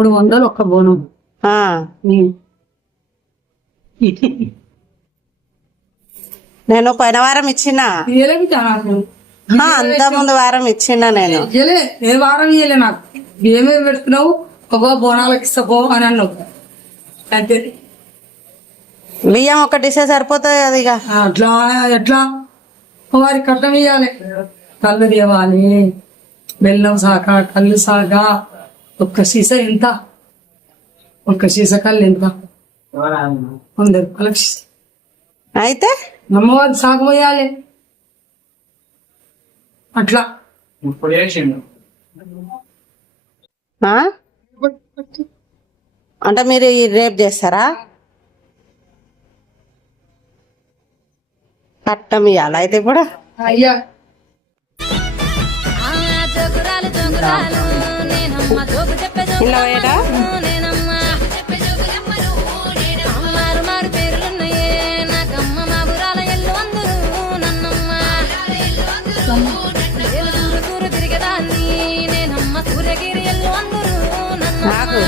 300 ఒక్క బోనం. నేను పోయిన వారం ఇచ్చిన, అంత ముందు వారం ఇచ్చిన. నేను ఏ వారం ఇయ్యలే నాకు. ఏమేమి పెడుతున్నావు, ఒక బోనాలకి ఇస్తాపో అని అన్నావు అంతే. బియ్యం ఒకటి ఇస్తే సరిపోతుంది అది. ఇక అట్లా ఎట్లా వారికి కట్నం ఇయ్యాలి. కళ్ళు తేవాలి, బెల్లం సాక, కళ్ళు సాక. ఒక్క సీసా ఎంత? ఒక్క సీసా కళ్ళు ఎంత? 100 రూపాయలకి. అయితే అమ్మవారి సాగు పోయాలి అట్లా. అంటే మీరు రేపు చేస్తారా? కట్టం ఇవ్వాలి అయితే ఇప్పుడు. అయ్యా ఇలా వేయడా? నాకు